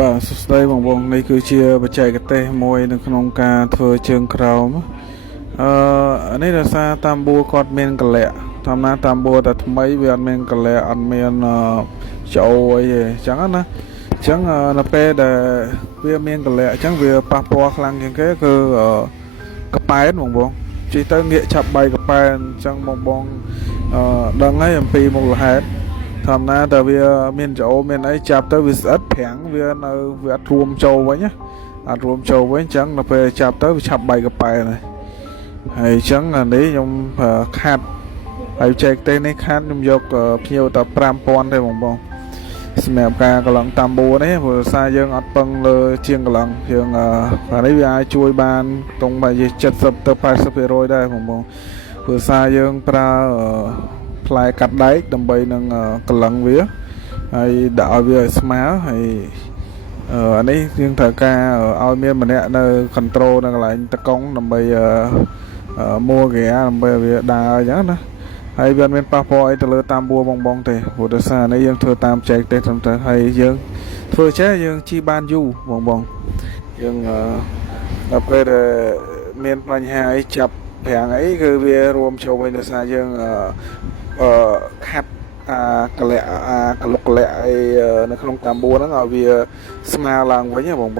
បាទសួស្តីបងនេះគឺជាបច្ចេកទេសមួយនៅក្នុងការធ្វើជើងក្រោមនេះដោយសារតាមបួរគាត់មានកលៈធម្មតាតាមបួរតែថ្មីវាអត់មានកលៈអត់មានចូលអីទេអញ្ចឹងណាអញ្ចឹងនៅពេលដែលវាមានកលៈអញ្ចឹងវាប៉ះពាល់ខ្លាំងជាងគេគឺកប៉ែនបងជិះទៅងាកឆាប់បែកកប៉ែនអញ្ចឹងបងដឹងហើយអំពីមូលហេតុធម្មតាតែវាមានចូលមានអីចាប់ទៅវាស្អិតប្រាំងវានៅវាអត់រួមចូលវិញណាអត់រួមចូលវិញអញ្ចឹងដល់ពេលចាប់ទៅវាឆាប់បែកកប៉ែនហើយអញ្ចឹងនេះខ្ញុំខាត់ហើយចែកទេនេះខាត់ខ្ញុំយកភ្ញៀវតែ 5000 ទេបងសម្រាប់ការកន្លងតាមបួរនេះព្រោះសារយើងអត់ពឹងលើជាងកន្លងយើងនេះវាអាចជួយបានតុងមក70ទៅ 80% ដែរបងព្រោះសារយើងប្រើផ្លែកាត់ដែកដើម្បីនឹងកន្លងវាហើយដាក់ឲ្យវាស្មើហើយនេះយើងត្រូវការឲ្យមានម្នាក់នៅ control នៅកន្លែងតកុងដើម្បីមួហ្គាដើម្បីវាដើរអញ្ចឹងណាហើយវាអត់មានប៉ះពាល់អីទៅលើតាមបួរបងទេព្រោះដោយសារនេះយើងធ្វើតាមចែកទេត្រឹមត្រូវហើយយើងធ្វើចេះយើងជីបានយូរបងយើងដល់ពេលដែលមានបញ្ហាអីចាប់ប្រាំងអីគឺវារួមចូលវិញដោយសារយើងខាត់កលៈកលុកកលៈអីនៅក្នុងតាមបួរហ្នឹងឲ្យវាស្មើឡើងវិញហ៎បង